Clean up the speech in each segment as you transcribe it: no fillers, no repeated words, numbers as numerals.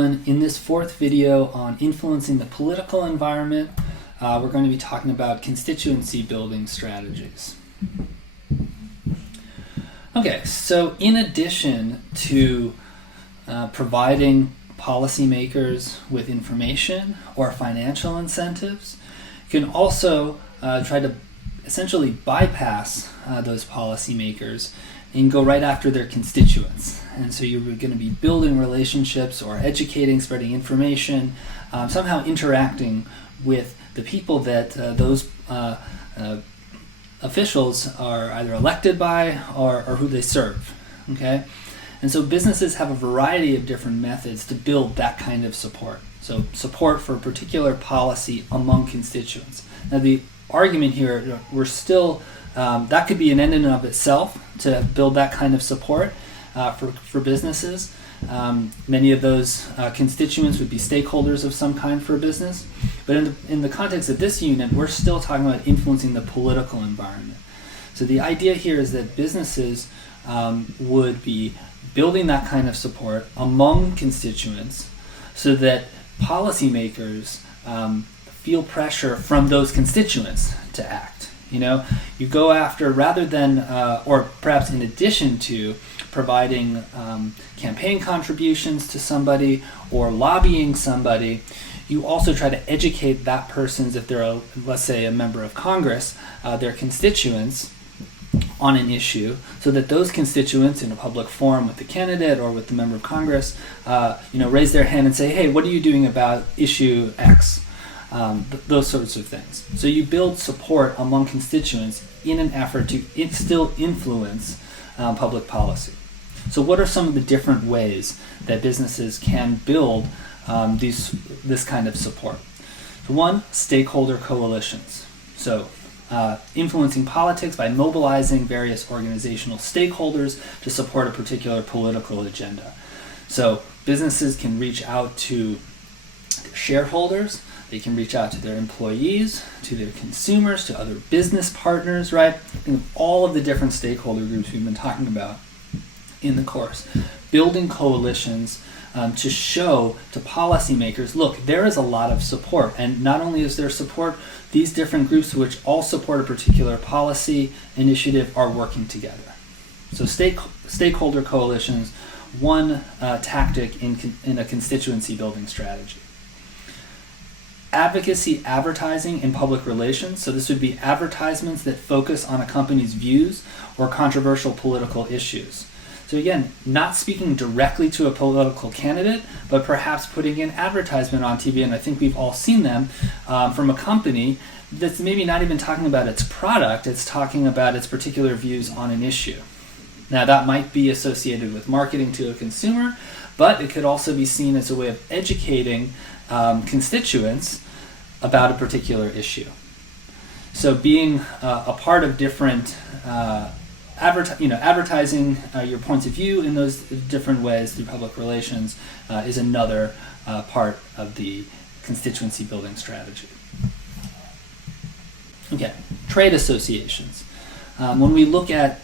everyone. In this fourth video on influencing the political environment, we're going to be talking about constituency building strategies. Okay, so in addition to providing policymakers with information or financial incentives, you can also try to essentially bypass those policymakers and go right after their constituents. And so you're going to be building relationships or educating, spreading information, somehow interacting with the people that those officials are either elected by or who they serve. Okay? And so businesses have a variety of different methods to build that kind of support. So support for a particular policy among constituents. Now the argument here, we're still, that could be an end in and of itself to build that kind of support for businesses. Many of those constituents would be stakeholders of some kind for a business. But in the context of this unit, we're still talking about influencing the political environment. So the idea here is that businesses would be building that kind of support among constituents so that policymakers feel pressure from those constituents to act. You know, you go after, rather than, or perhaps in addition to providing campaign contributions to somebody or lobbying somebody, you also try to educate that person's, if they're, let's say, a member of Congress, their constituents on an issue, so that those constituents in a public forum with the candidate or with the member of Congress, raise their hand and say, hey, what are you doing about issue X? Those sorts of things. So you build support among constituents in an effort to still influence public policy. So what are some of the different ways that businesses can build this kind of support? One, stakeholder coalitions. So influencing politics by mobilizing various organizational stakeholders to support a particular political agenda. So businesses can reach out to their shareholders, they can reach out to their employees, to their consumers, to other business partners, right? Think of all of the different stakeholder groups we've been talking about in the course. Building coalitions to show to policymakers, look, there is a lot of support. And not only is there support, these different groups which all support a particular policy initiative are working together. So stakeholder coalitions, one tactic in a constituency building strategy. Advocacy advertising and public relations. So this would be advertisements that focus on a company's views or controversial political issues. So again, not speaking directly to a political candidate, but perhaps putting an advertisement on TV, and I think we've all seen them, from a company that's maybe not even talking about its product, it's talking about its particular views on an issue. Now that might be associated with marketing to a consumer, but it could also be seen as a way of educating constituents about a particular issue. So being a part of different advertising your points of view in those different ways through public relations is another part of the constituency building strategy. Okay, trade associations. When we look at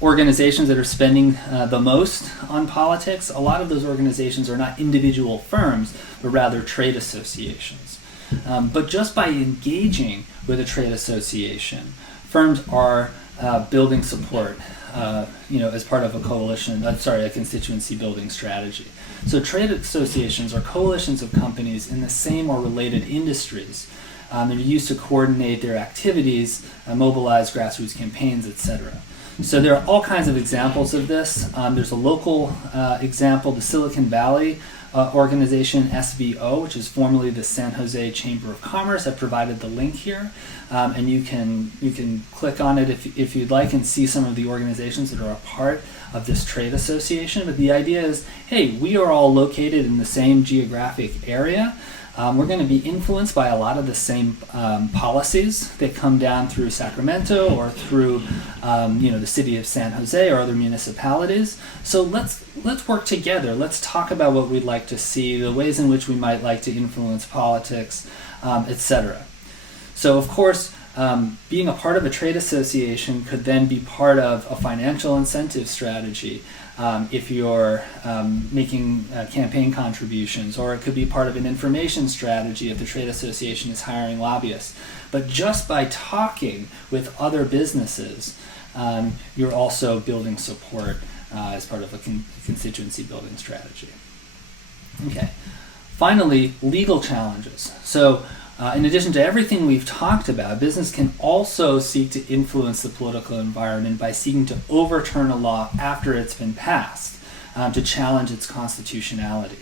organizations that are spending the most on politics, a lot of those organizations are not individual firms, but rather trade associations. But just by engaging with a trade association, firms are building support, as part of a constituency building strategy. So trade associations are coalitions of companies in the same or related industries. They're used to coordinate their activities, mobilize grassroots campaigns, etc. So there are all kinds of examples of this. There's a local example, the Silicon Valley organization SVO, which is formerly the San Jose Chamber of Commerce. I've provided the link here, and you can click on it if you'd like and see some of the organizations that are a part of this trade association. But the idea is, hey, we are all located in the same geographic area. We're going to be influenced by a lot of the same policies that come down through Sacramento or through the city of San Jose or other municipalities. So let's work together. Let's talk about what we'd like to see, the ways in which we might like to influence politics, etc. So of course, being a part of a trade association could then be part of a financial incentive strategy if you're making campaign contributions, or it could be part of an information strategy if the trade association is hiring lobbyists. But just by talking with other businesses, you're also building support as part of a constituency building strategy. Okay. Finally, legal challenges. So in addition to everything we've talked about, business can also seek to influence the political environment by seeking to overturn a law after it's been passed to challenge its constitutionality.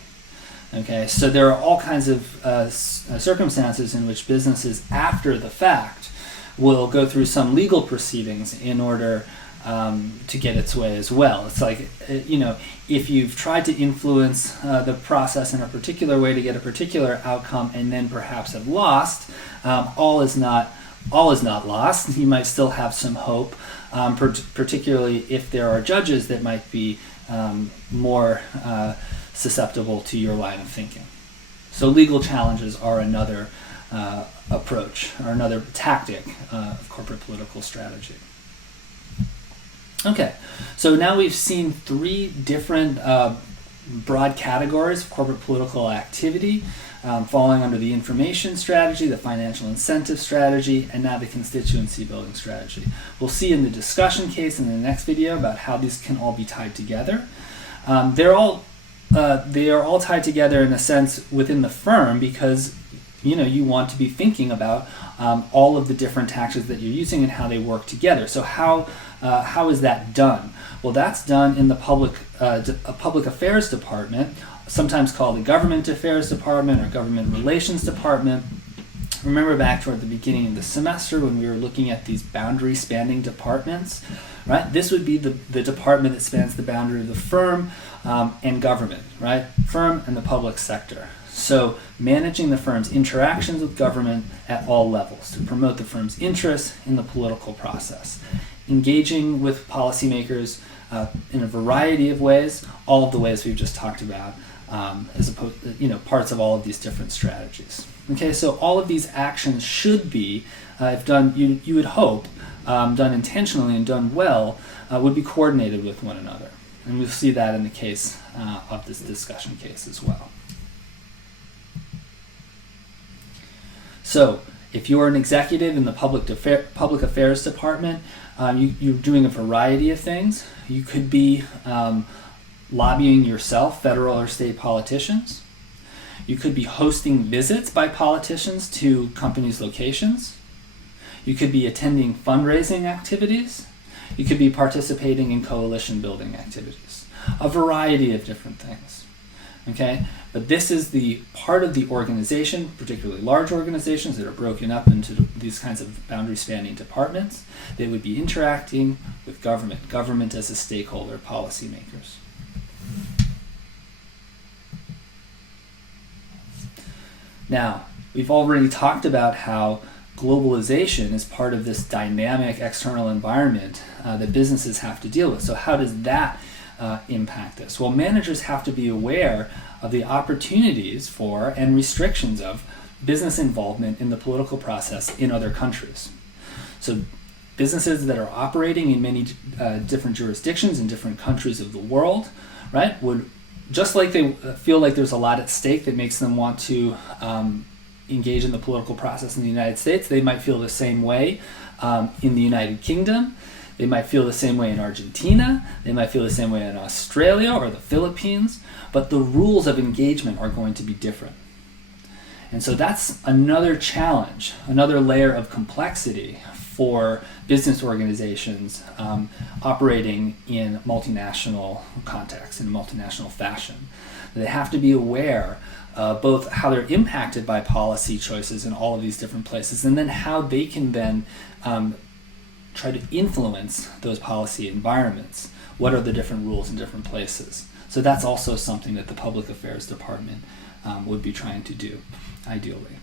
Okay, so there are all kinds of circumstances in which businesses, after the fact, will go through some legal proceedings in order to get its way as well. It's like, if you've tried to influence the process in a particular way to get a particular outcome and then perhaps have lost, all is not lost. You might still have some hope, particularly if there are judges that might be more susceptible to your line of thinking. So legal challenges are another approach, or another tactic of corporate political strategy. Okay, so now we've seen three different broad categories of corporate political activity, falling under the information strategy, the financial incentive strategy, and now the constituency building strategy. We'll see in the discussion case in the next video about how these can all be tied together. They are all tied together in a sense within the firm because you want to be thinking about all of the different taxes that you're using and how they work together. So how is that done? Well, that's done in the public affairs department, sometimes called the government affairs department or government relations department. Remember back toward the beginning of the semester when we were looking at these boundary spanning departments, right? This would be the department that spans the boundary of the firm and government, right? Firm and the public sector. So managing the firm's interactions with government at all levels to promote the firm's interests in the political process. Engaging with policymakers in a variety of ways, all of the ways we've just talked about, as opposed, parts of all of these different strategies. Okay, so all of these actions should be, if done, you would hope, done intentionally and done well, would be coordinated with one another. And we'll see that in the case of this discussion case as well. So, if you're an executive in the public affairs department, you're doing a variety of things. You could be lobbying yourself, federal or state politicians. You could be hosting visits by politicians to companies' locations. You could be attending fundraising activities. You could be participating in coalition building activities. A variety of different things. Okay? But this is the part of the organization, particularly large organizations that are broken up into these kinds of boundary spanning departments. They would be interacting with government as a stakeholder, policymakers. Now, we've already talked about how globalization is part of this dynamic external environment that businesses have to deal with. So how does that impact this? Well, managers have to be aware of the opportunities for and restrictions of business involvement in the political process in other countries. So businesses that are operating in many different jurisdictions in different countries of the world, right, would, just like they feel like there's a lot at stake that makes them want to engage in the political process in the United States, they might feel the same way in the United Kingdom. They might feel the same way in Argentina. They might feel the same way in Australia or the Philippines. But the rules of engagement are going to be different. And so that's another challenge, another layer of complexity for business organizations operating in multinational contexts, in a multinational fashion. They have to be aware both how they're impacted by policy choices in all of these different places, and then how they can then try to influence those policy environments. What are the different rules in different places? So that's also something that the Public Affairs Department would be trying to do, ideally.